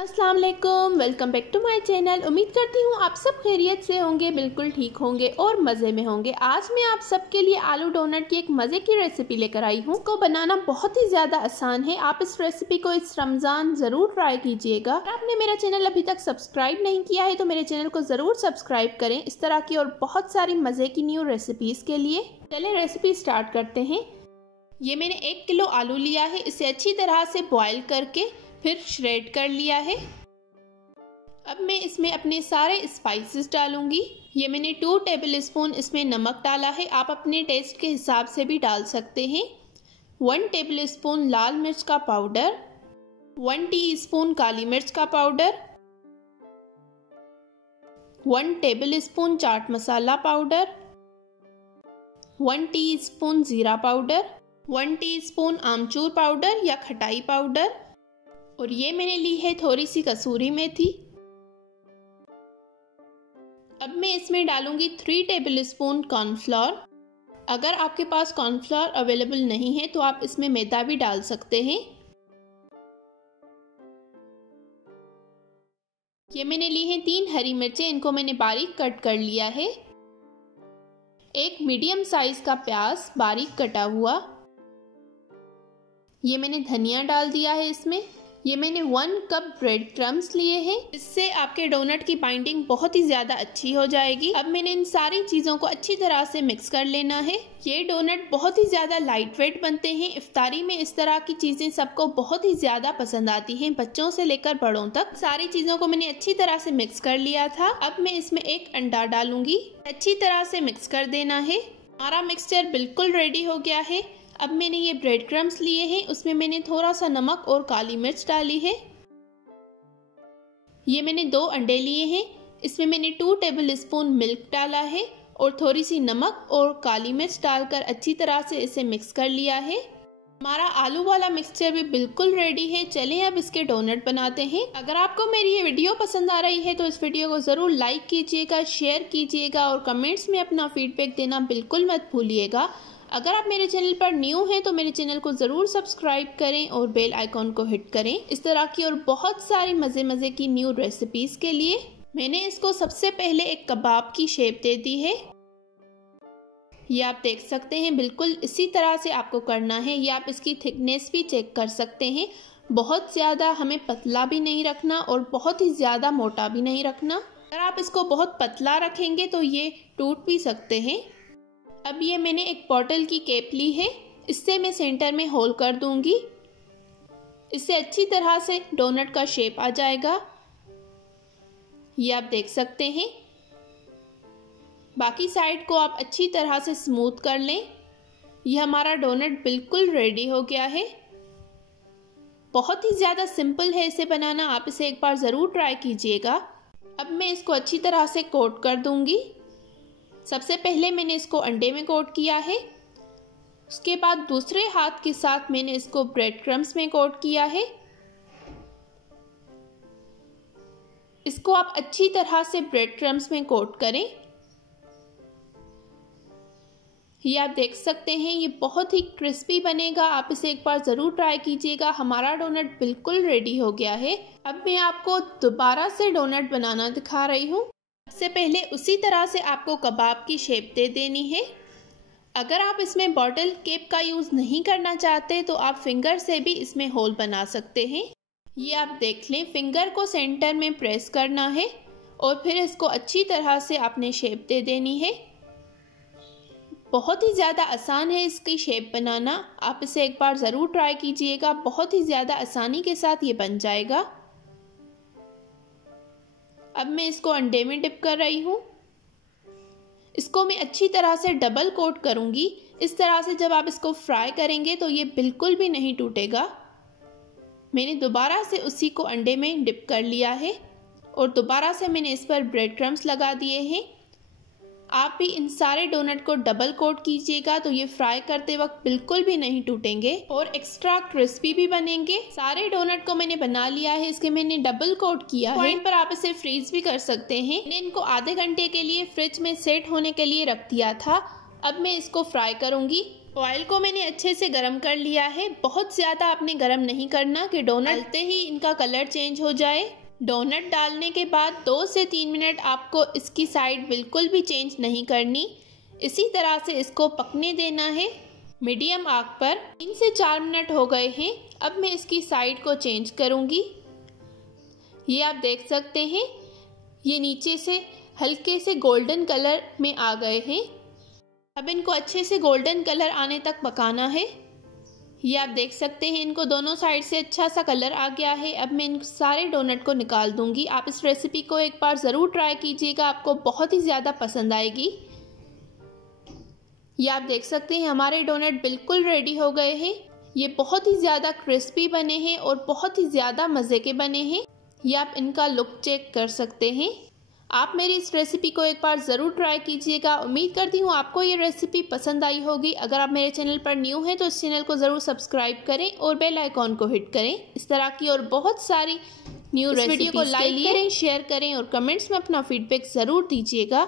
अस्सलाम वालेकुम, welcome back to my channel. उम्मीद करती हूँ आप सब खैरियत से होंगे, बिल्कुल ठीक होंगे और मज़े में होंगे। आज मैं आप सबके लिए आलू डोनट की एक मज़े की रेसिपी लेकर आई हूँ। इसको बनाना बहुत ही ज़्यादा आसान है। आप इस रेसिपी को इस रमज़ान ज़रूर ट्राई कीजिएगा। अगर आपने मेरा चैनल अभी तक सब्सक्राइब नहीं किया है तो मेरे चैनल को ज़रूर सब्सक्राइब करें इस तरह की और बहुत सारी मज़े की न्यू रेसिपीज़ के लिए। चलें रेसिपी स्टार्ट करते हैं। ये मैंने 1 किलो आलू लिया है। इसे अच्छी तरह से बॉयल करके फिर श्रेड कर लिया है। अब मैं इसमें अपने सारे स्पाइसेस डालूंगी। ये मैंने 2 टेबल स्पून इसमें नमक डाला है। आप अपने टेस्ट के हिसाब से भी डाल सकते हैं। 1 टेबल स्पून लाल मिर्च का पाउडर, 1 टीस्पून काली मिर्च का powder, 1 table spoon chaat masala powder, 1 teaspoon जीरा पाउडर, 1 टीस्पून आमचूर पाउडर या खटाई पाउडर, और ये मैंने ली है थोड़ी सी कसूरी मेथी। अब मैं इसमें डालूंगी 3 टेबल स्पून कॉर्नफ्लोर। अगर आपके पास कॉर्नफ्लोर अवेलेबल नहीं है तो आप इसमें मैदा भी डाल सकते हैं। ये मैंने ली है 3 हरी मिर्चें, इनको मैंने बारीक कट कर लिया है। 1 मीडियम साइज का प्याज बारीक कटा हुआ। ये मैंने धनिया डाल दिया है इसमें। ये मैंने 1 कप ब्रेड क्रम्स लिए हैं। इससे आपके डोनट की बाइंडिंग बहुत ही ज़्यादा अच्छी हो जाएगी। अब मैंने इन सारी चीज़ों को अच्छी तरह से मिक्स कर लेना है। ये डोनट बहुत ही ज़्यादा लाइट वेट बनते हैं। इफ्तारी में इस तरह की चीज़ें सबको बहुत ही ज़्यादा पसंद आती हैं, बच्चों से लेकर बड़ों तक। सारी चीज़ों को मैंने अच्छी तरह से मिक्स कर लिया था। अब मैं इसमें 1 अंडा डालूंगी। अच्छी तरह से मिक्स कर देना है। हमारा मिक्सचर बिल्कुल रेडी हो गया है। अब मैंने ये ब्रेड क्रम्स लिए हैं, उसमें मैंने थोड़ा सा नमक और काली मिर्च डाली है। ये मैंने 2 अंडे लिए हैं। इसमें मैंने 2 टेबल स्पून मिल्क डाला है और थोड़ी सी नमक और काली मिर्च डालकर अच्छी तरह से इसे मिक्स कर लिया है। हमारा आलू वाला मिक्सचर भी बिल्कुल रेडी है। चलें अब इसके डोनट बनाते हैं। अगर आपको मेरी ये वीडियो पसंद आ रही है तो इस वीडियो को ज़रूर लाइक कीजिएगा, शेयर कीजिएगा और कमेंट्स में अपना फीडबैक देना बिल्कुल मत भूलिएगा। अगर आप मेरे चैनल पर न्यू हैं तो मेरे चैनल को ज़रूर सब्सक्राइब करें और बेल आइकॉन को हिट करें इस तरह की और बहुत सारी मज़े की न्यू रेसिपीज़ के लिए। मैंने इसको सबसे पहले एक कबाब की शेप दे दी है। ये आप देख सकते हैं, बिल्कुल इसी तरह से आपको करना है। ये आप इसकी थिकनेस भी चेक कर सकते हैं। बहुत ज़्यादा हमें पतला भी नहीं रखना और बहुत ही ज़्यादा मोटा भी नहीं रखना। अगर आप इसको बहुत पतला रखेंगे तो ये टूट भी सकते हैं। अब ये मैंने एक बॉटल की कैप ली है। इससे मैं सेंटर में होल कर दूंगी। इससे अच्छी तरह से डोनट का शेप आ जाएगा। ये आप देख सकते हैं। बाकी साइड को आप अच्छी तरह से स्मूथ कर लें। यह हमारा डोनट बिल्कुल रेडी हो गया है। बहुत ही ज़्यादा सिंपल है इसे बनाना। आप इसे एक बार ज़रूर ट्राई कीजिएगा। अब मैं इसको अच्छी तरह से कोट कर दूंगी। सबसे पहले मैंने इसको अंडे में कोट किया है। उसके बाद दूसरे हाथ के साथ मैंने इसको ब्रेड क्रम्स में कोट किया है। इसको आप अच्छी तरह से ब्रेड क्रम्स में कोट करें। ये आप देख सकते हैं, ये बहुत ही क्रिस्पी बनेगा। आप इसे एक बार ज़रूर ट्राई कीजिएगा। हमारा डोनट बिल्कुल रेडी हो गया है। अब मैं आपको दोबारा से डोनट बनाना दिखा रही हूँ। सबसे पहले उसी तरह से आपको कबाब की शेप दे देनी है। अगर आप इसमें बॉटल कैप का यूज़ नहीं करना चाहते तो आप फिंगर से भी इसमें होल बना सकते हैं। ये आप देख लें, फिंगर को सेंटर में प्रेस करना है और फिर इसको अच्छी तरह से आपने शेप दे देनी है। बहुत ही ज़्यादा आसान है इसकी शेप बनाना। आप इसे एक बार ज़रूर ट्राई कीजिएगा। बहुत ही ज़्यादा आसानी के साथ ये बन जाएगा। अब मैं इसको अंडे में डिप कर रही हूँ। इसको मैं अच्छी तरह से डबल कोट करूँगी। इस तरह से जब आप इसको फ्राई करेंगे तो ये बिल्कुल भी नहीं टूटेगा। मैंने दोबारा से उसी को अंडे में डिप कर लिया है और दोबारा से मैंने इस पर ब्रेड क्रम्स लगा दिए हैं। आप भी इन सारे डोनट को डबल कोट कीजिएगा तो ये फ्राई करते वक्त बिल्कुल भी नहीं टूटेंगे और एक्स्ट्रा क्रिस्पी भी बनेंगे। सारे डोनट को मैंने बना लिया है। इसके मैंने डबल कोट किया है। पॉइंट पर आप इसे फ्रीज भी कर सकते हैं। मैंने इनको आधे घंटे के लिए फ्रिज में सेट होने के लिए रख दिया था। अब मैं इसको फ्राई करूंगी। ऑयल को मैंने अच्छे से गरम कर लिया है। बहुत ज़्यादा आपने गरम नहीं करना कि डोनट डालते ही इनका कलर चेंज हो जाए। डोनट डालने के बाद 2 से 3 मिनट आपको इसकी साइड बिल्कुल भी चेंज नहीं करनी। इसी तरह से इसको पकने देना है मीडियम आग पर। 3 से 4 मिनट हो गए हैं। अब मैं इसकी साइड को चेंज करूँगी। ये आप देख सकते हैं, ये नीचे से हल्के से गोल्डन कलर में आ गए हैं। अब इनको अच्छे से गोल्डन कलर आने तक पकाना है। ये आप देख सकते हैं, इनको दोनों साइड से अच्छा सा कलर आ गया है। अब मैं इन सारे डोनट को निकाल दूंगी। आप इस रेसिपी को एक बार ज़रूर ट्राई कीजिएगा, आपको बहुत ही ज़्यादा पसंद आएगी। ये आप देख सकते हैं, हमारे डोनट बिल्कुल रेडी हो गए हैं। ये बहुत ही ज़्यादा क्रिस्पी बने हैं और बहुत ही ज़्यादा मज़े के बने हैं। ये आप इनका लुक चेक कर सकते हैं। आप मेरी इस रेसिपी को एक बार ज़रूर ट्राई कीजिएगा। उम्मीद करती हूँ आपको ये रेसिपी पसंद आई होगी। अगर आप मेरे चैनल पर न्यू हैं तो इस चैनल को ज़रूर सब्सक्राइब करें और बेल आइकॉन को हिट करें। इस तरह की और बहुत सारी न्यू रेसिपी को लाइक करें, शेयर करें और कमेंट्स में अपना फीडबैक ज़रूर दीजिएगा।